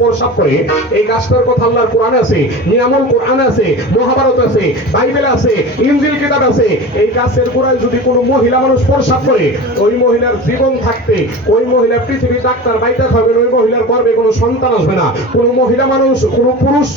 প্রসাব করে। এই গাছটার কথা আল্লাহর কোরআনে আছে, নিয়ামুল কোরআনে আছে, মহাভারত আছে, বাইবেল আছে, ইঞ্জিল কিতাব আছে। এই গাছের গোড়ায় যদি কোনো মহিলা মানুষ প্রসাব করে, ওই মহিলার জীবন থাকতে, ওই মহিলা পৃথিবী ডাক্তার বাইটা খাবেন ওই মহিলার গর্বে কোনো সন্তান আসবে না। কোনো মহিলা মানুষ, কোনো পুরুষ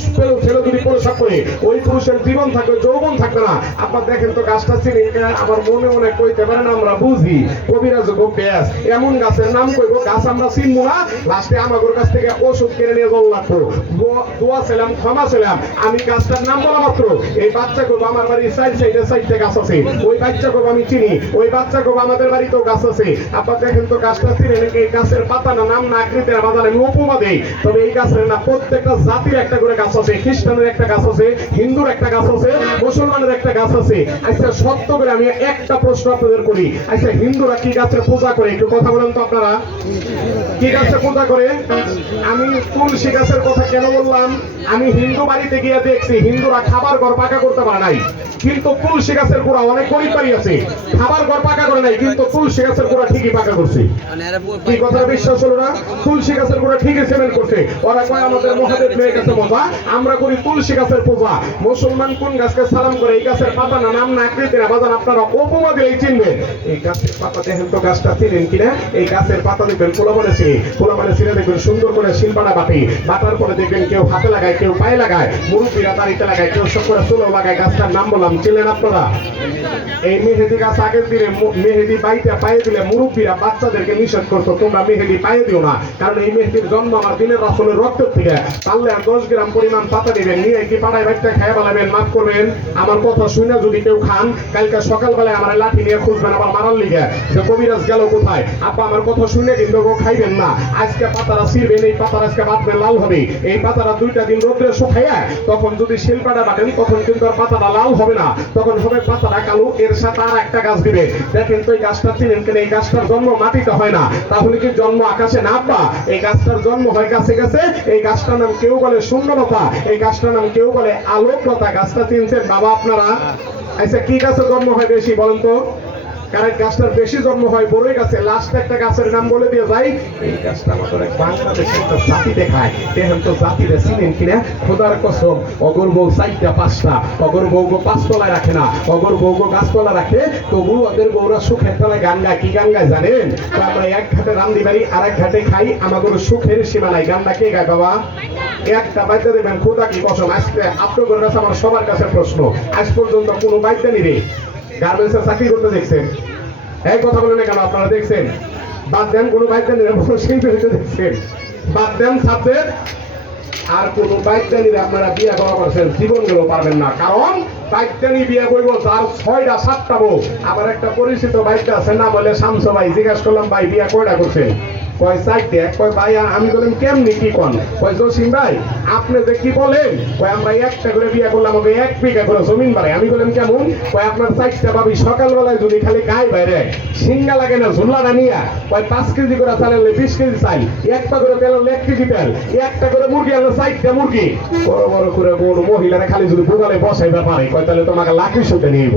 ছেলে যদি প্রসাব করে, ওই পুরুষের জীবন থাকবে, যৌবন থাকবে না। আপনার দেখেন তো গাছটা চিনি আমার মনে মনে কইতে পারেন, আমরা বুঝি। কবিরাজ গো ব্যাস, এমন গাছের নাম কইব, গাছ আমরা চিনবো না। লাস্টে আমাদের কাছ থেকে ওষুধ কিনে নিয়ে লাগবো দোয়া- ছিলাম, ক্ষমা ছিলাম। আমি গাছটার নাম বলা মাত্র। এই বাচ্চা করব আমার বাড়ির সাইড সাইডে সাইডে গাছ আছে। ওই বাচ্চা করব আমি চিনি। ওই বাচ্চা করব আমাদের বাড়িতেও গাছ আছে। আপনার দেখেন তো গাছটা চিনে নাকি এই গাছের পাতা না নাম না আকৃতির বাজারে আমি উপমা দেই। তবে এই গাছের না, প্রত্যেকটা জাতির একটা করে গাছ আছে। খ্রিস্টানের একটা গাছ আছে। হিন্দুর একটা গাছ আছে। মুসলমানের একটা গাছ আছে। আচ্ছা সত্য করে আমি একটা প্রশ্ন আপনাদের করি। আচ্ছা হিন্দুরা কি গাছের পূজা করে? একটু কথা বলেন তো আপনারা। কি গাছের পূজা করে? আমি তুলসী গাছের কথা কেন বললাম? আমি হিন্দু বাড়িতে গিয়ে দেখছি, হিন্দুরা খাবার ঘর পাকা করতে পারে নাই। কিন্তু তুলসী গাছের গোড়া অনেক গরিব বাড়ি আছে। খাবার ঘর পাকা করে নাই, কিন্তু তুলসী গাছের গোড়া ঠিকই পাকা করছে। কি কথা বিশ্বাস হলো না? তুলসী গাছের গোড়া ঠিকই সিমেন্ট করছে। ওরা কয়, আমাদের মহাদেব মেয়ে গাছে মজা আমরা করি তুলসী গাছের পূজা। মুসলমান কোন গাছকে সালাম করে, এই গাছের পাতা না নাম না আকৃতি না বাজান আপনারা উপমা দিলেই চিনবেন। এই গাছের পাতা দেখেন তো গাছটা চিনেন কিনা? এই গাছের পাতা দেখবেন পোলা বলেছে পোলা ছিঁড়ে দেখবেন সুন্দর করে শিলপাড়া বাটে। বাটার পরে দেখবেন কেউ হাতে লাগায়, কেউ পায়ে লাগায়। মুরব্বীরা দাড়িতে লাগায়, কেউ সব করে চুলো লাগায়। গাছটার নাম বললাম চিনলেন আপনারা? এই মেহেদি গাছ আগের দিনে মেহেদি বাইটা পায়ে দিলে মুরব্বীরা বাচ্চাদেরকে নিষেধ করতো, তোমরা মেহেদি পায়ে দিও না। কারণ এই মেহেদির জন্ম আমার দিনের রাসলের রক্তের থেকে। পারলে আর দশ গ্রাম পরিমাণ পাতা দিবেন, নিয়ে কি পাড়ায় বাচ্চা খাইয়া বেলাবেন? মাফ করবেন। আমার কথা শুনে যদি কেউ খান, কালকে সকালবেলায় আমার লাঠি নিয়ে খুঁজবেন আবার মারার লিগে। সে কবিরাজ গেল কোথায়? আপা, আমার কথা শুনে কিন্তু খাইবেন না। আজকে পাতারা ছিঁড়বেন, এই পাতারা আজকে বাঁধবেন লাল হবে। এই পাতারা দুইটা দিন রোদ্রে শুকাইয়া, তখন যদি শিল্পাটা বাটেন, তখন কিন্তু আর পাতাটা লাল হবে না। তখন হবে পাতাটা কালো, এর সাথে আর একটা গাছ দিবে। দেখেন তো এই গাছটা চিনেন কেন? এই গাছটার জন্ম মাটিতে হয় না। তাহলে কি জন্ম আকাশে না পা এই গাছটার জন্ম হয় গাছে গাছে। এই গাছটার নাম কেউ বলে শূন্যলতা এই গাছটার নাম কেউ বলে আলোকলতা। গাছটা চিনছেন বাবা আপনারা? আচ্ছা কি গাছে জন্ম হয় বেশি বলেন তো? কারণ গাছটার বেশি জন্ম হয়, বড়ই গাছে। লাস্ট একটা গাছের নাম বলে দিয়ে যাই। এই গাছটা আমাদের বাংলাদেশে একটা জাতি দেখায় দেখেন তো জাতিরে চিনেন কিনা? খোদার কসম, অগর বউ চারটা, পাঁচটা। অগর বউ গো পাঁচতলায় রাখে না। অগর বউ গো গাছতলা রাখে। তবু ওদের বউরা সুখের তলায় গান গায় কি গান গায় জানেন? তো আমরা এক ঘাটে রান্দি বাড়ি আর এক ঘাটে খাই। আমাদের সুখের সীমা নাই। গানটা কে গায় বাবা? একটা বাচ্চা দেবেন। খোদা কি কসম? আজকে আপনাদের কাছে আমার সবার কাছে প্রশ্ন। আজ পর্যন্ত কোনো বাচ্চা নিবে গার্মেন্টসে চাকরি করতে দেখছেন। এই কথা বলেন না কেন, আপনারা দেখছেন? বাদ দেন, কোনো বাইকটা নিরাপদ শিল্পী হইতে দেখছেন। বাদ দেন সাবজেক্ট আর কোন বাইকদানির আপনারা বিয়ে করা করছেন জীবন গেল পারবেন না। কারণ বাইকদানি বিয়ে করব, তার ছয়টা, সাতটা বউ। আমার একটা পরিচিত বাইকটা আছে, না বলে শামসু ভাই, জিজ্ঞাসা করলাম, ভাই, বিয়ে কয়টা করছেন? কয় কয় ভাই আমি বললাম, কেমনি কি কন? কয়, জসিম ভাই, আপনি যে কি বলেন? কয়, আমরা একটা করে বিয়ে করলাম এক বিঘা করে জমিন বাড়ে আমি বললাম, কেমন? কয়, আপনার চারটা ভাবি সকালবেলায় যদি খালি গায়ে বাইরে, সিঙ্গা লাগে না ঝুলাটা নিয়ে কয়, পাঁচ কেজি করে চালালে বিশ কেজি চাল, একটা করে তেল হলে এক কেজি তেল, একটা করে মুরগি আনলে, চারটা মুরগি। বড় বড় করে কোন মহিলারা খালি যদি বুগালে বসাইতে পারে কয়, তাহলে তোমাকে লাখি শুতে নিয়ে।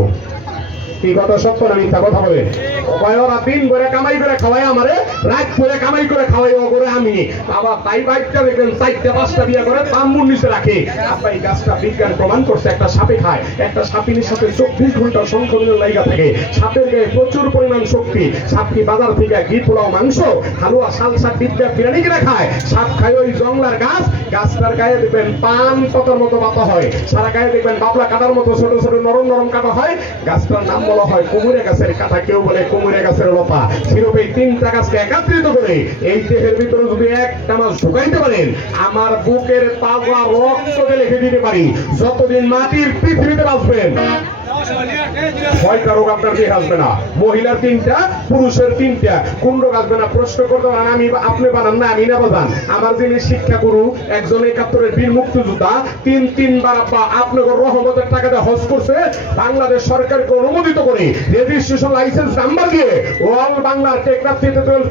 প্রচুর পরিমাণ শক্তি। সাপ বাজার থেকে ঘি, পোলাও, মাংস, হালুয়া শাক বিদ্যা বিরিয়ানি কিনে খায়? সাপ খায় ওই জংলার গাছ। গাছটার গায়ে দেখবেন পান পাতার মতো পাতা হয়। সারা গায়ে দেখবেন বাবলা কাটার মতো ছোট ছোট, নরম নরম কাটা হয়। গাছটার নাম বলা হয় কুমুরে গাছের কাটা কেউ বলে কুমুরে গাছের লতা সিরোপে এই তিনটা গাছকে একত্রিত করে এই দেহের ভিতরে যদি একটা মাস ঢুকাইতে পারেন, আমার বুকের তাজা রক্তকে লিখে দিতে পারি। যতদিন মাটির পৃথিবীতে বাঁচবেন। ছয়টা রোগ আপনার দেহে আসবে না। মহিলার তিনটা, পুরুষের তিনটা। কোন রোগ আসবে না। প্রশ্ন করতে পারেন, আমি আপনি বানান না, আমি না বাজান। আমার যিনি শিক্ষা গুরু, একজন একাত্তরের বীর মুক্তিযোদ্ধা, তিন তিনবার বা আপনাকে রহমতের টাকাতে হজ করছে। বাংলাদেশ সরকারকে অনুমোদিত করে রেজিস্ট্রেশন লাইসেন্স নাম্বার দিয়ে অল বাংলার টেকনাফ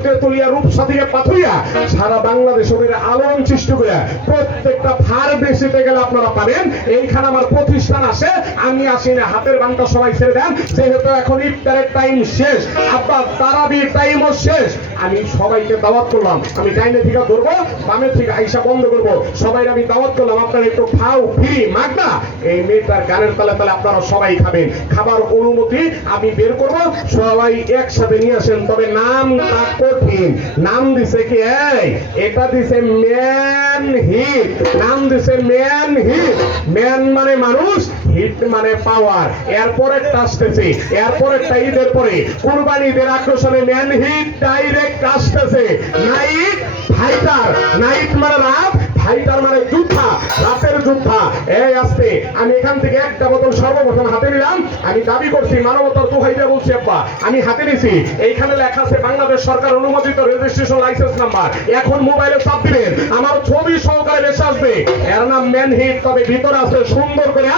তেতুলিয়া রূপসা থেকে পাথুরিয়া সারা বাংলাদেশ ওদের আলোড়ন সৃষ্টি করে প্রত্যেকটা ফার বেশিতে গেলে আপনারা পাবেন এইখানে আমার প্রতিষ্ঠান আসে আমি আসি না হাতে রাতের সবাই ছেড়ে দেন। যেহেতু এখন ইফতারের টাইম শেষ, আব্বা, তারাবির টাইমও শেষ। আমি সবাইকে দাওয়াত করলাম। আমি ডাইনে থেকে ধরবো বামের থেকে আইসা বন্ধ করব। সবাই আমি দাওয়াত করলাম, আপনারা একটু খাও, ফ্রি, মাগনা। এই মেয়েটার গানের তালে তালে আপনারা সবাই খাবেন। খাবার অনুমতি আমি বের করব, সবাই একসাথে নিয়ে আসেন। তবে নামটা কঠিন। নাম দিছে কি? এই, এটা দিছে ম্যান হিট। নাম দিছে ম্যান হিট। ম্যান মানে মানুষ হিট মানে পাওয়ার এরপরে আসতেছে, এরপরেরটা ঈদের পরে। কুরবানি ঈদের আকর্ষণে ম্যান হিট ডাইরেক্ট আসতেছে। নাইট ফাইটার নাইট মানে রাত ফাইটার মানে যোদ্ধা, রাতের যোদ্ধা। এই আসতে আমি এখান থেকে একটা বোতল সর্বপ্রথম হাতে নিলাম। আমি দাবি করছি, মানবতার দোহাইতে বলছি, আব্বা, আমি হাতে নিছি। এইখানে লেখা আছে, বাংলাদেশ সরকার অনুমোদিত রেজিস্ট্রেশন লাইসেন্স নাম্বার এখন মোবাইলে চাপ দিবেন। আমার ছবি সহকারে বেশি আসবে। এর নাম ম্যান হিট তবে ভিতর আছে সুন্দর করে।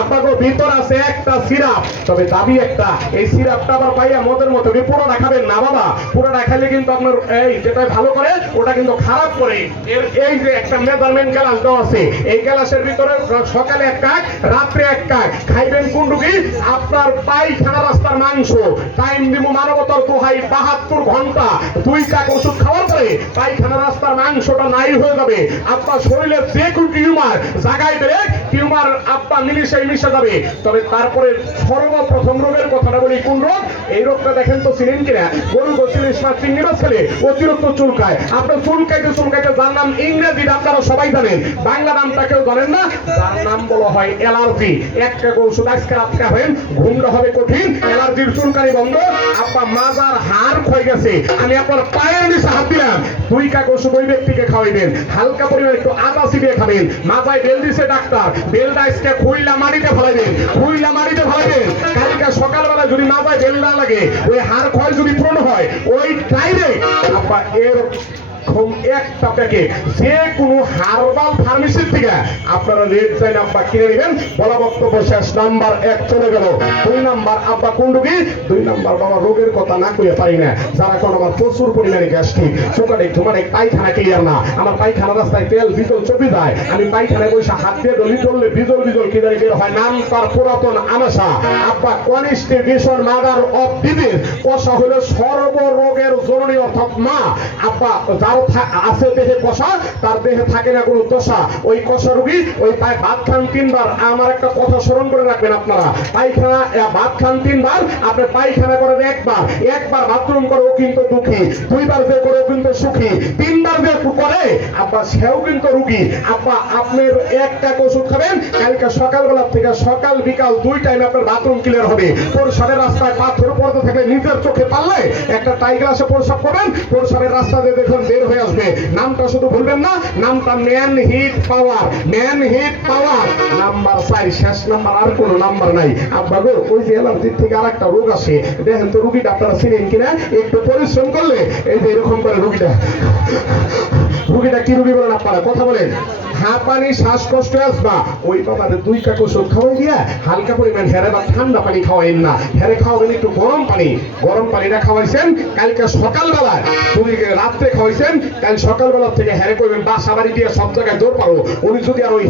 আপনাকে ভিতর আছে একটা সিরাপ। তবে দাবি একটা, এই সিরাপটা আবার পাইয়া মদের মতো। কি পুরো খাবেন না, বাবা। পুরো খাইলে কিন্তু আপনার, এই, যেটা ভালো করে, ওটা কিন্তু খারাপ করে। এর এই যে একটা গ্লাস দেওয়া আছে। এই গ্লাসের ভিতরে সকালে এক কাক, রাত্রে এক কাক। খাইবেন আপনার পায়খানা রাস্তার মাংস। টাইম দিব বাহাত্তর ঘণ্টা। দুই কাক ওষুধ খাওয়ার পরে পায়খানা রাস্তার মাংসটা নাই হয়ে যাবে। আপনার যে টিউমার জাগায় টিউমার আপনার মিশে যাবে। তবে তারপরে সর্বপ্রথম রোগের কথাটা বলি, কোন রোগ? এই রোগটা দেখেন তো চিনেন কিনা? গরু গোছিলেন স্মার্ট চিংড়িরও ছেলে অতিরিক্ত চুলকায়। আপনার চুলকাইতে চুলকাইতে নাম ইংরেজি আপনারা সবাই জানেন, বাংলা নামটা কেউ জানেন না, তার নাম বলা হয় অ্যালার্জি একটা ঔষধ আজকে আজকে হবেন ঘুমটা হবে কঠিন অ্যালার্জির চুলকানি বন্ধ আপনার মাজার হাড় ক্ষয়ে গেছে। আমি আপনার পায়ের নিচে হাত দিলাম, দুই কাক ওষুধ ওই ব্যক্তিকে খাওয়াইবেন। হালকা পরিমাণ একটু আদা চিবিয়ে খাবেন। মাথায় বেল দিছে ডাক্তার, বেলটা আজকে খুইলা মাটিতে ফেলাইবেন, খুইলা মাটিতে ফেলাইবেন। কালকে সকালবেলা যদি মাথায় বেল না লাগে, ওই হাড় ক্ষয় যদি পূর্ণ হয়, ওই টাইমে আপা এর একটা প্যাকেট যে কোনো হার্বাল ফার্মেসির থেকে আপনারা রেড চাইন আব্বা কিনে নেবেন। বলা বক্তব্য শেষ, নাম্বার এক চলে গেল। দুই নাম্বার, আব্বা রোগী দুই নাম্বার, বাবা রোগের কথা না কইয়া পারি না। যারা কোন আমার প্রচুর পরিমাণে গ্যাস্ট্রিক সুগারে ঘুমারে পায়খানা ক্লিয়ার না। আমার পায়খানা রাস্তায় তেল বিজল চপি যায়। আমি পায়খানায় বসে হাত দিয়ে ডলি চললে বিজল বিজল কি জানি বের হয়। নাম তার পুরাতন আনাসা। আব্বা কনিষ্টিভিশন মাদার অফ ডিজিজ কষা হলো সর্বরোগের জরুরি অর্থাৎ মা। আব্বা যার থা- আছে দেহে কষা, তার দেহে থাকে না কোনো দশা। ওই কষা রুগী, ওই ভাত খান তিনবার। আমার একটা কথা স্মরণ করে রাখবেন আপনারা। পায়খানা ভাত খান তিনবার, আপনি পায়খানা করেন একবার। একবার বাথরুম কিন্তু দুঃখী। দুইবার কিন্তু সুখী। তিনবার করে, আব্বা, সেও কিন্তু রুগী। আব্বা আপনার এক টাকা ওষুধ খাবেন, কালকে সকালবেলা থেকে সকাল বিকাল দুই টাইম আপনার বাথরুম ক্লিয়ার হবে। প্রসাবের রাস্তায় পাথর পড়তে থাকলে নিজের চোখে পারলে একটা আসে প্রসাব করবেন। প্রসাবের রাস্তা দিয়ে দেখুন, বের হয়ে আসবে। নামটা শুধু ভুলবেন না, নামটা man hit power man hit power number চাই শেষ নাম্বার, আর কোনো নাম্বার নাই। আব্বা গো, ওই যে অ্যালার্জির থেকে আর একটা রোগ আসে। দেখেন তো, রুগীটা আপনারা চিনেন কিনা? একটু পরিশ্রম করলে, এই যে এরকম করে রুগীটা। রুগীটা কি রুগী বলেন আপনারা? কথা বলেন। হাঁপানি শ্বাসকষ্ট আসবা ওই বাবাদের দুই কাক ওষুধ খাওয়াই দিয়া হালকা পরিমাণ হেরে বা ঠান্ডা পানি খাওয়াইন না। হেরে খাওয়াবেন একটু গরম পানি। গরম পানিটা খাওয়াইছেন, কালকে সকালবেলায় যদি রাত্রে খাওয়াইছেন, কাল সকালবেলা থেকে হেরে করবেন বাসা বাড়ি দিয়ে সব জায়গায় দৌড় পারো। উনি যদি আর ওই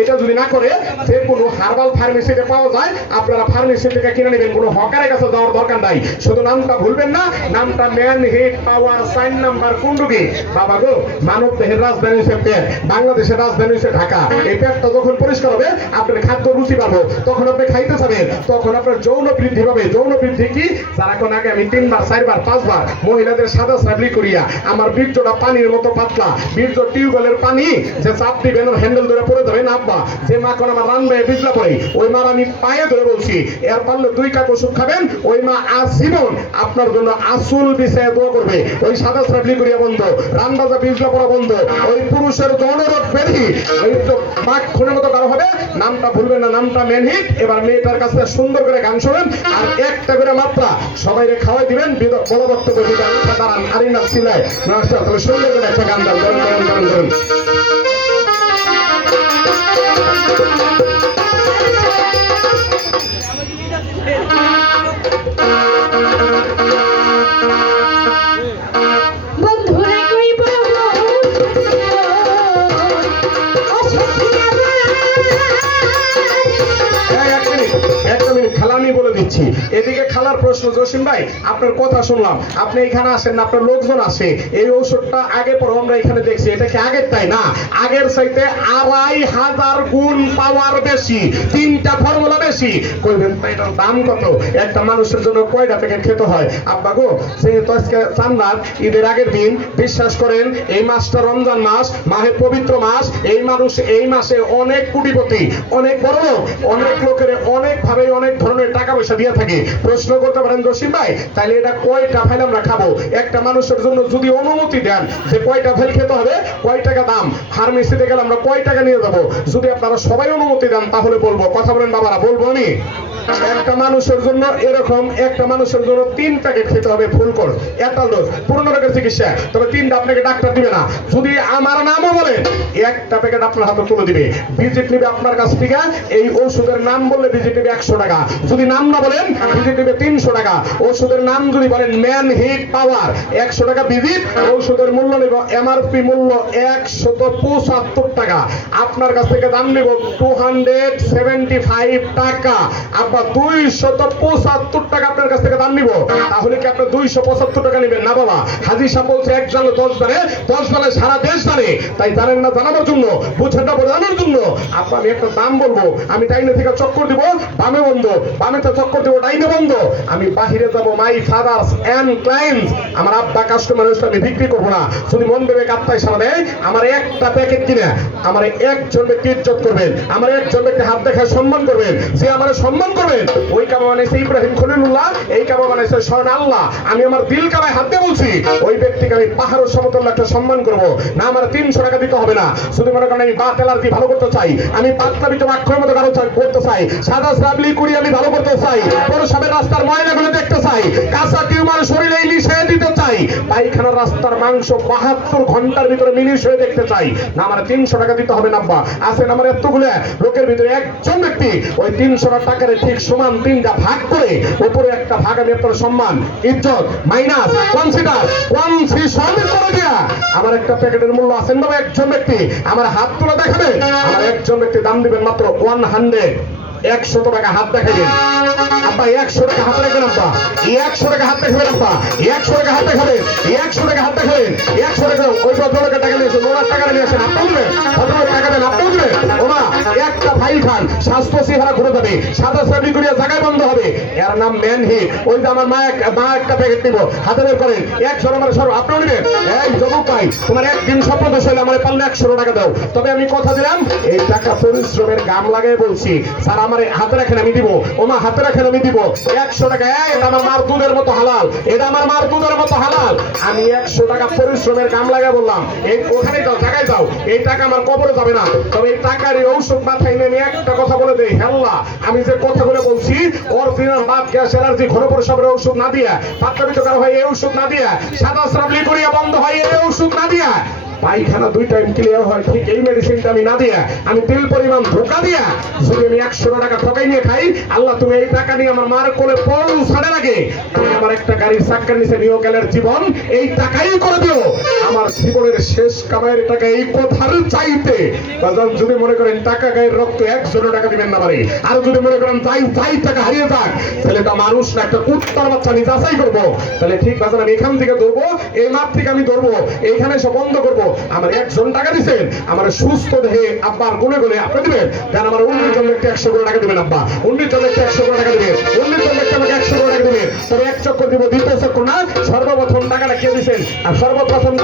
এটা যদি না করে, যে কোনো হার্বাল ফার্মেসিতে পাওয়া যায়, আপনারা ফার্মেসি থেকে কিনে নেবেন। কোনো হকারের কাছে যাওয়ার দরকার নাই। শুধু নামটা ভুলবেন না, নামটা man hit power sign number কোন রুগী বাবা গো মানব দেহের রাজধানী হচ্ছে বাংলাদেশের রাজধানী হচ্ছে ঢাকা। এই পেটটা যখন পরিষ্কার হবে, আপনার খাদ্য রুচি পাবো তখন আপনি খাইতে যাবেন। তখন আপনার যৌন বৃদ্ধি পাবে। যৌন বৃদ্ধি কি? যারা কোন আগে আমি তিনবার, চারবার, পাঁচবার মহিলাদের সাদা সাবলি করিয়া আমার বীর্যটা পানির মতো পাতলা, বীর্য টিউবওয়েলের পানি, যে চাপ দিবেন হ্যান্ডেল ধরে পড়ে যাবেন, আব্বা, যে মা কোন আমার রানবে বিজলা পড়ে, ওই মার আমি পায়ে ধরে বলছি, এর পারলে দুই কাক ওষুধ খাবেন, ওই মা আজীবন আপনার জন্য আসল বিষয়ে দোয়া করবে। ওই সাদা সাবলি করিয়া বন্ধ, রানবাজা বিজলা পড়া বন্ধ, ওই পুরুষের ব্যাধি ওই তো বাক খুনের মতো কারও হবে। নামটা ভুলবেন না, নামটা মেনহিট এবার মেয়েটার কাছে সুন্দর করে গান শোনেন। আর একটা করে মাত্রা সবাই খাওয়াই দিবেন। আরিনা সিলায় নমস্কার তাহলে সুন্দর করে গান গান ধরুন ধরুন বন্ধুরে দিচ্ছি। এদিকে খালার প্রশ্ন, জসিম ভাই, আপনার কথা শুনলাম। আপনি এখানে আসেন না, আপনার লোকজন আসে। এই ঔষধটা আগে পর আমরা এখানে দেখছি। এটা কি আগের তাই না? আগের চাইতে আড়াই হাজার গুণ পাওয়ার বেশি। তিনটা ফর্মুলা বেশি। কইবেন এটার দাম কত? একটা মানুষের জন্য কয়টা প্যাকেট খেতে হয়? আব্বা গো, যেহেতু আজকে চান্দার ঈদের আগের দিন, বিশ্বাস করেন, এই মাসটা রমজান মাস, মাহে পবিত্র মাস। এই মানুষ এই মাসে অনেক কোটিপতি, অনেক বড় অনেক লোকের অনেক ভাবে অনেক ধরনের টাকা পয়সা দিয়ে থাকে। প্রশ্ন করতে পারেন জসিম ভাই তাহলে এটা কয়টা ফাইল আমরা খাব? একটা মানুষের জন্য যদি অনুমতি দেন যে কয়টা ফাইল খেতে হবে, কয় টাকা দাম? ফার্মেসিতে গেলে আমরা কয় টাকা নিয়ে যাব? যদি আপনারা সবাই অনুমতি দেন, তাহলে বলব। কথা বলেন বাবারা, বলব আমি? একটা মানুষের জন্য এরকম, একটা মানুষের জন্য তিন প্যাকেট খেতে হবে ফুল কোর্স একটা ডোজ পূর্ণ রোগের চিকিৎসা। তবে তিনটা আপনাকে ডাক্তার দিবে না। যদি আমার নামও বলেন একটা প্যাকেট আপনার হাতে তুলে দিবে। ভিজিট নিবে আপনার কাছ থেকে, এই ওষুধের নাম বললে ভিজিট নিবে একশো টাকা। যদি নাম না বলেন, ভিজিট নিবে তিনশো টাকা। ওষুধের নাম যদি বলেন, ম্যান হিট পাওয়ার, একশো টাকা ভিজিট, ওষুধের মূল্য নেব, এমআরপি মূল্য একশত পঁচাত্তর টাকা। আপনার কাছ থেকে দাম নেব টু হান্ড্রেড সেভেন্টি ফাইভ টাকা পঁচাত্তর টাকা আপনার কাছ থেকে দাম নিব। তাহলে কি আপনি দুইশো পঁচাত্তর টাকা নেবেন? না বাবা। বলছে, এক দশ জানে দশ জালে সারা দেশ জানে। তাই জানেন না জন্য বোঝানোর জন্য। আমি একটা দাম বলব। আমি ডাইনে থেকে চক্কর দিব, বামে বন্ধ। চক্কর দিব, ডাইনে বন্ধ। আমি বাহিরে যাব মাই ফাদার্স এন্ড ক্লায়েন্টস আমার আব্বা কাস্টমার হচ্ছে আমি বিক্রি করব না। যদি মন দেবে কাপ্তায় দেয়, আমার একটা প্যাকেট কিনে, আমার একজন ব্যক্তি ইজ্জত করবেন, আমার একজন ব্যক্তি হাত দেখায় সম্মান করবেন। যে আমার সম্মান করবেন? ওই কামা বানাইছে ইব্রাহিম খলিলুল্লাহ, এই কামা বানাইছে স্বয়ং আল্লাহ। আমি আমার দিল কামায় হাত বলছি, ওই ব্যক্তিকে আমি পাহাড় সমতল একটা সম্মান করব। না, আমার তিনশো টাকা দিতে হবে না। শুধু মনে করেন আমি বাত এলার্জি ভালো করতে চাই। আমি পাতলা বিচ আক্ষরের মতো চাই- করতে চাই। সাদা সাবলি কুড়ি আমি ভালো করতে চাই। পৌরসভার রাস্তার ময়লাগুলো দেখতে চাই। কাঁচা টিউমার শরীরে ইলিশে দিতে চাই। পায়খানার রাস্তার মাংস বাহাত্তর ঘণ্টার ভিতরে মিনিশ হয়ে দেখতে চাই। না, আমার তিনশো টাকা দিতে হবে না, আব্বা। আছেন আমার এতগুলো? লোকের ভিতরে একজন ব্যক্তি ওই তিনশো টাকার ঠিক সমান তিনটা ভাগ করে উপরে একটা ভাগ আমি আপনার সম্মান, ইজ্জত, মাইনাস কনসিডার কনসিশন করে দিয়া। আমার একটা প্যাকেটের মূল্য আছেন বাবা একজন ব্যক্তি, আমার হাত তুলে দেখাবে? আমার একজন ব্যক্তি দাম দিবেন মাত্র ওয়ান হান্ড্রেড একশত টাকা হাত দেখাবেন আব্বা একশো টাকা হাত রাখবেন আব্বা। একশো টাকা হাত দেখাবেন আব্বা। একশো টাকা হাত দেখাবেন। একশো টাকা হাত দেখাবেন। একশো টাকা ওই ভদ্রলোকের টাকা নিয়ে ওনার টাকা নিয়ে আসেন। আপনি দিবেন ভদ্রলোক টাকা দেন আপনি দিবেন ওমা, একটা ফাইল খান। স্বাস্থ্য চেহারা ঘুরে যাবে। সাদা সাবি করিয়া জায়গায় বন্ধ হবে। এর নাম ম্যান হিট ওই যে আমার মা এক- মা একটা প্যাকেট নিব। হাতে বের করেন। একশো আমার সর আপনি নেবেন? এই জবুক ভাই, তোমার একদিন স্বপ্ন দোষ হইলে আমার পারলে একশো টাকা দাও। তবে আমি কথা দিলাম, এই টাকা পরিশ্রমের গাম লাগাই বলছি। স্যার আমার হাতে রাখেন, আমি দিব। ওমা, হাতে রাখেন, আমি দিব। একশো টাকা এটা আমার মার দুধের মতো হালাল। এটা আমার মার দুধের মতো হালাল। আমি একশো টাকা পরিশ্রমের গাম লাগাই বললাম। এই ওখানে যাও, জায়গায় যাও। এই টাকা আমার কবরে যাবে না। তবে এই টাকার এই ঔষধ মাথায় নিয়ে আমি একটা কথা বলে দেই। হেল্লা, আমি যে কথাগুলো বলছি অরিজিনাল বাদ গ্যাস, অ্যালার্জি, ঘন পরিষেবার ঔষধ না দিয়া। পাতলা বিতকার হয়, এই ঔষধ না দিয়া। সাদা স্রাবলি করিয়া বন্ধ হয়, এই ঔষধ না দিয়া। পায়খানা দুই টাইম ক্লিয়ার হয়। ঠিক এই মেডিসিনটা আমি না দিয়া, আমি তেল পরিমাণ ধোকা দিয়া যদি আমি একশো টাকা ঠকাই নিয়ে খাই। আল্লাহ তুমি এই টাকা নিয়ে আমার মার কোলে পৌঁছানোর আগে তুমি আমার একটা গাড়ির চাক্কার নিচে নিয়ে গেলের জীবন, এই টাকাই করে দিও। আমার জীবনের শেষ কামাইয়ের টাকা এই কথার চাইতে। যদি মনে করেন টাকা গায়ের রক্ত একশো টাকা দিবেন না পারে আর যদি মনে করেন যাই যাই টাকা হারিয়ে যাক এটা মানুষ না, একটা কুত্তার বাচ্চা আমি যাচাই করব। তাহলে ঠিক বাজান আমি এখান থেকে ধরবো, এই মাপ থেকে আমি ধরবো, এইখানে সব বন্ধ করব। আমার একজন টাকা দিচ্ছেন আমার সুস্থ দেহে আব্বার গুনে গুনে আপনি দিবেন। দেন আমার উনিশ জন ব্যক্তি একশো করে টাকা দিবেন, আব্বা। উনিশ জন একটা একশো করে টাকা দিবেন। উনিশ জন ব্যক্তি আমাকে একশো করে টাকা দিবেন। তবে এক দিব দ্বিতীয় না সর্বপ্রথম টাকাটা কে আর সর্বপ্রথম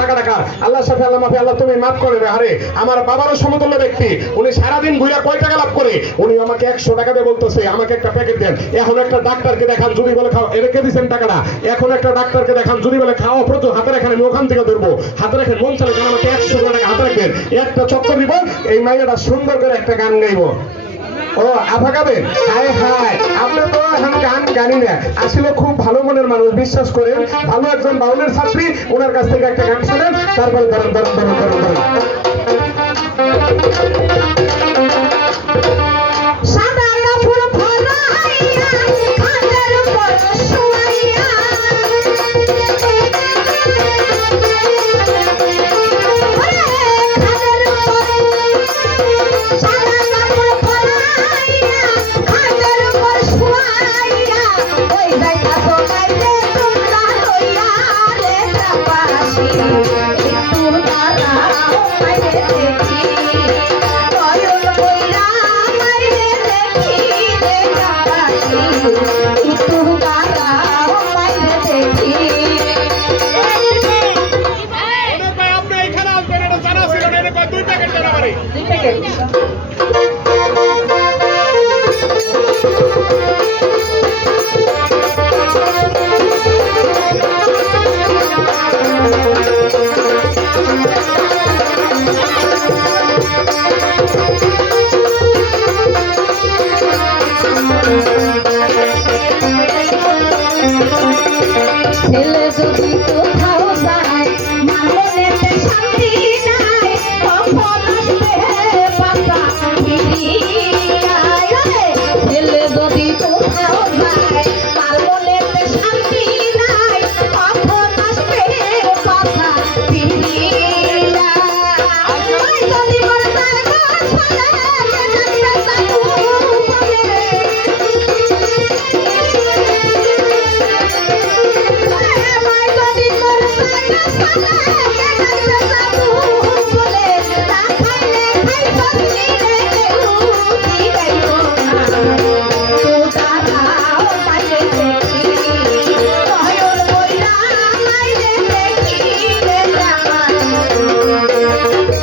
আল্লাহ সাথে আল্লাহ মাফি, আল্লাহ তুমি মাফ করে আরে, আমার বাবারও সমতুল্য ব্যক্তি। উনি সারাদিন ঘুরে কয় টাকা লাভ করে? উনি আমাকে একশো টাকা দিয়ে বলতেছে, আমাকে একটা প্যাকেট দেন। এখন একটা ডাক্তারকে দেখান, যদি বলে খাও দিচ্ছেন টাকাটা। এখন একটা ডাক্তারকে দেখান, যদি বলে প্রচুর হাতে আমি ওখান থেকে ধরবো। হাতে রাখেন মন চালে আমাকে একশো টাকা হাতে রাখবেন একটা চক্কর দিব, এই মাইয়াটা সুন্দর করে একটা গান গাইবো। ও, আফা গাবেন হায় হায় আপনি তো এখন গান জানি না। আসলে খুব ভালো মনের মানুষ, বিশ্বাস করেন। ভালো একজন বাউলের ছাত্রী, ওনার কাছ থেকে একটা গান শুনেন, তারপরে ধরুন ধরুন ধরুন ধরুন ধরুন।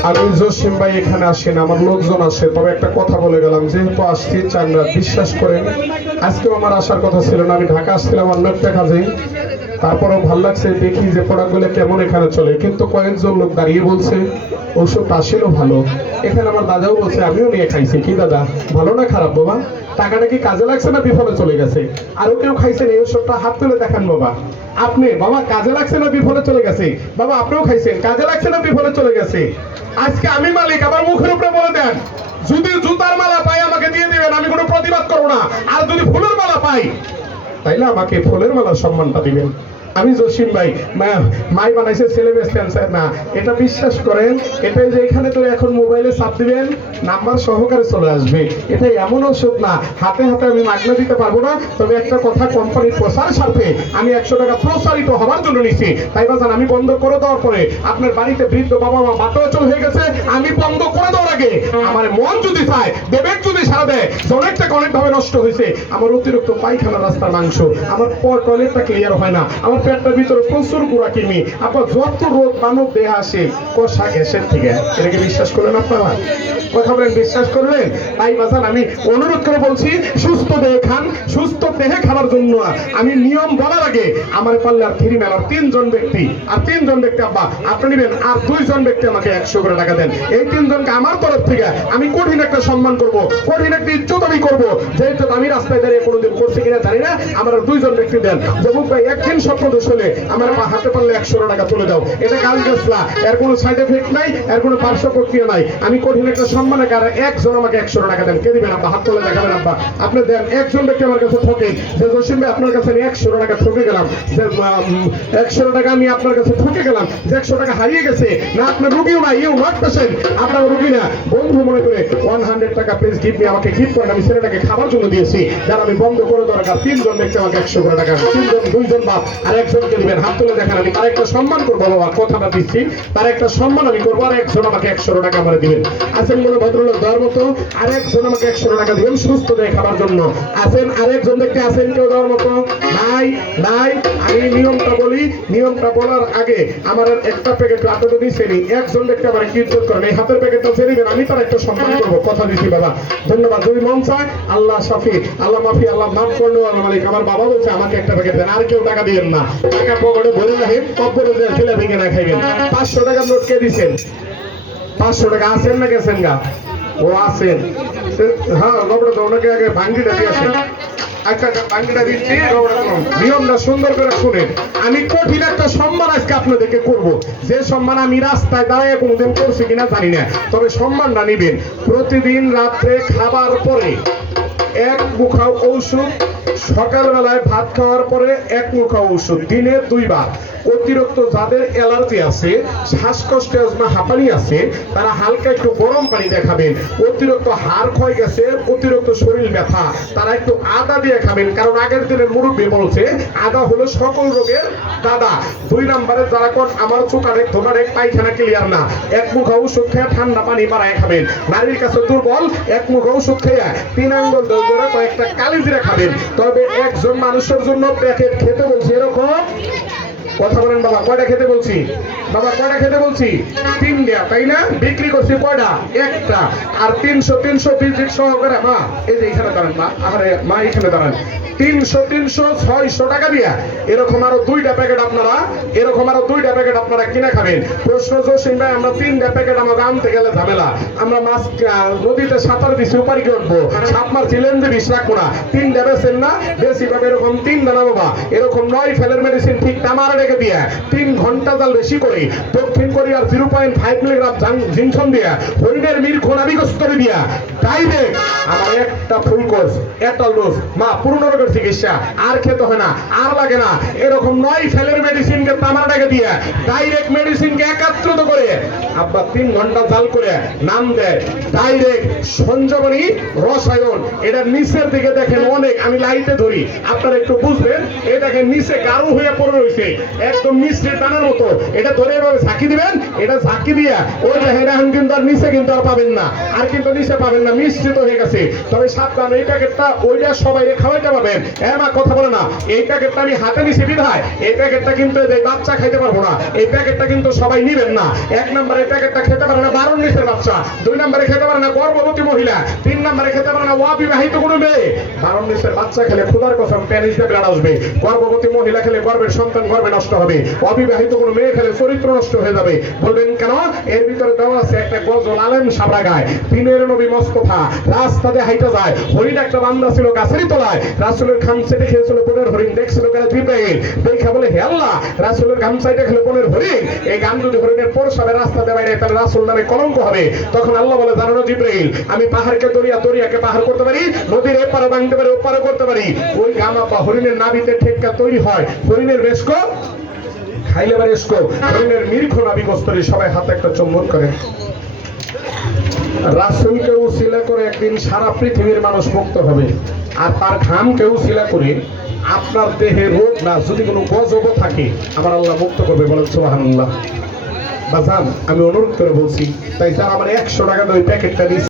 আমি জসিম ভাই এখানে আসেন, আমার লোকজন আসে তবে একটা কথা বলে গেলাম, যেহেতু আসছি চান বিশ্বাস করেন, আজকেও আমার আসার কথা ছিল না, আমি ঢাকা আসছিলাম অন্য একটা তারপরেও ভালো লাগছে, দেখি যে প্রোডাক্টগুলো কেমন এখানে চলে। কিন্তু কয়েকজন লোক দাঁড়িয়ে বলছে, ওষুধ আসলেও ভালো। এখানে আমার দাদাও বলছে, আমিও নিয়ে খাইছি। কি দাদা, ভালো না খারাপ বাবা টাকাটা কি কাজে লাগছে না বিফলে চলে গেছে? আরও কেউ খাইছেন এই ওষুধটা হাত তুলে দেখান বাবা আপনি বাবা কাজে লাগছে না বিফলে চলে গেছে? বাবা আপনিও খাইছেন, কাজে লাগছে না বিফলে চলে গেছে। আজকে আমি মালিক, আমার মুখের উপরে বলে দেন, যদি জুতার মালা পাই আমাকে দিয়ে দিবেন, আমি কোনো প্রতিবাদ করব না। আর যদি ফুলের মালা পাই তাইলে আমাকে ফুলের মালা সম্মানটা দিবেন। আমি জসিম ভাই মাই বানাইছে ছেলে বেস্ট অ্যান্সার না এটা বিশ্বাস করেন এটা যে এখানে তো এখন মোবাইলে চাপ দিবেন, নাম্বার সহকারে চলে আসবে। এটা এমন ওষুধ না, হাতে হাতে আমি মাগনা দিতে পারব না, তবে একটা কথা কোম্পানির প্রচার স্বার্থে আমি একশো টাকা প্রসারিত হওয়ার জন্য নিচ্ছি তাই বাজান, আমি বন্ধ করে দেওয়ার পরে আপনার বাড়িতে বৃদ্ধ বাবা মা বাটো অচল হয়ে গেছে, আমি বন্ধ করে দেওয়ার আগে আমার মন যদি চায়, বিবেক যদি সারা দেয় যে অনেক টাকা অনেক ভাবে নষ্ট হয়েছে। আমার অতিরিক্ত পায়খানা রাস্তার মাংস, আমার পর টয়লেটটা ক্লিয়ার হয় না, আমার পেটটার ভিতরে প্রচুর গুড়া কিমি। আপনার যত রোগ মানব দেহে আসে, কষা গ্যাসের থেকে। এটা কি বিশ্বাস করলেন আপনারা? কথা বলেন, বিশ্বাস করলেন? তাই বাজান আমি অনুরোধ করে বলছি, সুস্থ দেহে খান, সুস্থ দেহে খাবার জন্য আমি নিয়ম বলার আগে আমার পাল্লে আর ফিরি মেলার তিনজন ব্যক্তি, আর তিনজন ব্যক্তি, আব্বা, আপনি নেবেন, আর দুইজন ব্যক্তি আমাকে একশো করে টাকা দেন। এই তিনজনকে আমার তরফ থেকে আমি কঠিন একটা সম্মান করব, কঠিন একটা ইজ্জত আমি করব। যে ইজ্জত আমি রাস্তায় দাঁড়িয়ে কোনোদিন করছি কিনা জানি না, আমার দুইজন ব্যক্তি দেন। জবুক ভাই, একদিন স্বপ্ন দোষ হলে আমার হাতে পারলে একশো টাকা তুলে দাও। এটা কাজ গেছলা এর কোনো সাইড এফেক্ট নাই, এর কোনো পার্শ্ব প্রক্রিয়া নাই। আমি কঠিন একটা সম্মানে কারণ একজন আমাকে একশো টাকা দেন। কে দিবেন আব্বা? হাত তুলে দেখাবেন আব্বা। আপনি দেন, একজন ব্যক্তি আমার কাছে ঠকে। যে জসিম ভাই আপনার কাছে আমি একশো টাকা ঠকে গেলাম। যে একশো টাকা আমি আপনার কাছে ঠকে গেলাম। যে একশো টাকা হারিয়ে গেছে। না, আপনার রুগীও না ইউ নট পেশেন্ট আপনার রুগী না। বন্ধু মনে করে ওয়ান হান্ড্রেড টাকা প্লিজ গিফট নিয়ে আমাকে গিফট করেন। আমি ছেলেটাকে খাবার জন্য দিয়েছি। যারা আমি বন্ধ করে দরকার তিনজন ব্যক্তি আমাকে একশো করে টাকা, তিনজন, দুইজন বাপ আর একজনকে দিবেন হাত তুলে দেখান, আমি তার একটা সম্মান করব, বাবা, কথাটা দিচ্ছি। তার একটা সম্মান আমি করব, আর একজন আমাকে একশো টাকা আমার দিবেন। আছেন মনে ভদ্রলোক দেওয়ার মতো? আর একজন আমাকে একশো টাকা দিবেন সুস্থ দেয় খাবার জন্য। আছেন আরেকজন ব্যক্তি আছেন কেউ দেওয়ার মতো? নাই নাই, আমি নিয়মটা বলি, নিয়মটা বলার আগে আমার একটা প্যাকেট আপনাদের দিচ্ছেনি একজন ব্যক্তি আমার কীর্তন করেন, এই হাতের প্যাকেটটা ছেড়ে দেবেন, আমি তার একটা সম্মান করব। কথা দিচ্ছি, বাবা। ধন্যবাদ, যদি মন চায়, আল্লাহ সাফি আল্লাহ মাফি আল্লাহ মাফ করল আল্লাহ মালিক। আমার বাবা বলছে, আমাকে একটা প্যাকেট দেন, আর কেউ টাকা দিবেন না। টাকা পকেটে ভরে রাখেন যে ছেলে ভেঙে না খাইবেন। পাঁচশো নোট কে পাঁচশো টাকা না গেছেন গা? ও হ্যাঁ তো ওনাকে আগে ভাঙ্গিটা দিয়ে আসেন। আচ্ছা আচ্ছা নিয়মটা সুন্দর করে আমি কঠিন একটা সম্মান আজকে আপনাদেরকে করব। যে সম্মান আমি রাস্তায় দাঁড়িয়ে কোনোদিন করছি কিনা জানি না। তবে সম্মানটা নিবেন। প্রতিদিন রাত্রে খাবার পরে এক মুখা ঔষধ, সকালবেলায় ভাত খাওয়ার পরে এক মুখা ঔষধ, দিনে দুইবার। অতিরিক্ত যাদের অ্যালার্জি আছে শ্বাসকষ্ট আজমা হাঁপানি আছে, তারা হালকা একটু গরম পানি দেখাবেন। অতিরিক্ত হাড় ক্ষয় গেছে, অতিরিক্ত শরীর ব্যথা, তারা একটু আদা দিয়ে খাবেন। কারণ আগের দিনের মুরব্বী বলছে, আদা হলো সকল রোগের দাদা। দুই নম্বরে, যারা কোন আমার চোখারেক ধোকারেক, পায়খানা ক্লিয়ার না। এক মুখ ঔষধ খেয়ে ঠান্ডা পানি বাড়ায় খাবেন। নারীর কাছে দুর্বল, এক মুখ ঔষধ খেয়ে তিন আঙ্গুল ধরে কয়েকটা কালিজিরা খাবেন। তবে একজন মানুষের জন্য প্যাকেট খেতে বলছি, এরকম? কথা বলেন বাবা, কয়টা খেতে বলছি? বাবা, কয়টা খেতে বলছি? তিনটা, তাই না? বিক্রি করছি কয়টা? একটা। আর তিনশো তিনশো বিক্রি সহকারে, মা, এই যে এখানে দাঁড়ান, মা আরে মা, এখানে দাঁড়ান। তিনশো তিনশো, ছয়শো টাকা দিয়া এরকম আরও দুইটা প্যাকেট আপনারা, এরকম আরও দুইটা প্যাকেট আপনারা কিনে খাবেন। প্রশ্ন জসিম ভাই, আমরা তিনটা প্যাকেট আমাকে আনতে গেলে ঝামেলা। আমরা মাছ নদীতে সাঁতার দিছি উপারি কি উঠবো সাত মাস ছিলেন যে বিষ রাখব না। তিনটা বেছেন না বেশি পাবে এরকম তিন দানা বাবা। এরকম নয় ফেলের মেডিসিন ঠিক তামার রেখে দিয়ে। তিন ঘণ্টা জাল বেশি করে। দক্ষিণ কোরিয়ার zero point five milligram ginseng দিয়া, হরিণের মির খোনা বিকশ করে দিয়া, ডাইরেক্ট আমার একটা ফুল কোর্স একটা ডোজ। মা পূর্ণ রোগের চিকিৎসা, আর খেতে হয় না, আর লাগে না। এরকম নয় ফেলের মেডিসিনকে তামার রেখে দিয়ে ডাইরেক্ট মেডিসিনকে একাত্রিত করে, আব্বা তিন ঘণ্টা জাল করে নাম দেয় ডাইরেক্ট সঞ্জীবনী রসায়ন। এটা নিচের দিকে দেখেন অনেক, আমি লাইটে ধরি। আপনারা একটু বুঝবেন এটাকে নিচে গাঢ় হয়ে পড়ে রয়েছে, একদম মিশ্রে টানার মতো। এটা ধরে এভাবে ঝাঁকি দিবেন, এটা ঝাঁকি দিয়া ওই দেখেন এখন কিন্তু আর নিচে কিন্তু আর পাবেন না, আর কিন্তু নিচে পাবেন না, মিশ্রিত হয়ে গেছে। তবে সাবধান, এই প্যাকেটটা ওইটা সবাই খাওয়াইতে পারবেন। এমা কথা বলে না, এই প্যাকেটটা আমি হাতে নিচে বিধায়, এই প্যাকেটটা কিন্তু বাচ্চা খাইতে পারব না, এই প্যাকেটটা কিন্তু সবাই নিবেন না। এক নম্বরে প্যাকেটটা খেতে পারে না বারো নিচের বাচ্চা, দুই নম্বরে খেতে পারে না গর্ভবতী মহিলা, তিন নম্বরে খেতে পারে না অবিবাহিত কোনো মেয়ে। বারো নিচের বাচ্চা খেলে ক্ষুদার কসম প্যানিস ব্লাড আসবে। গর্ভবতী মহিলা খেলে গর্ভের সন্তান গর্ভে নষ্ট হবে। অবিবাহিত কোনো মেয়ে খেলে চরিত্র নষ্ট হয়ে যাবে। বলবেন, কেন? এর ভিতরে দেওয়া আছে একটা গজল, আলেম সাবরা গায়। তিনের নবী মস্তফা রাস্তাতে হাইটা যায়। হরিণ একটা বান্দা ছিল গাছেরই তলায়। রাসুলের খান সেটে খেয়েছিল বোনের হরিণ। দেখছিল কেন জিব্রাইল দেখা বলে, হে আল্লাহ, রাসুলের সাইডে খেলে বোনের হরিণ। এই গান যদি হরিণের পরশাবে রাস্তাতে বাইরে, তাহলে রাসুল নামে কলঙ্ক হবে। তখন আল্লাহ বলে জানানো জিব্রাইল, আমি পাহাড়কে দরিয়া, দরিয়াকে পাহাড় করতে পারি, নদীর এপারে ভাঙতে পারি, ওপারে করতে পারি। ওই গামা বা হরিণের নাবিতে ঠেক্কা তৈরি হয়। হরিণের বেশকো এসকো সবাই হাতে একটা চুম্বন রাসুলকে করে একদিন সারা পৃথিবীর মানুষ মুক্ত হবে। আর তার ঘামকে উসিলা করে আপনার দেহে রোগ না, যদি কোনো গজব থাকে, আমার আল্লাহ মুক্ত করবে বলেন সুবহানাল্লাহ। বাজান, আমি অনুরোধ করে বলছি, তাই স্যার আমার একশো টাকা দিয়ে প্যাকেটটা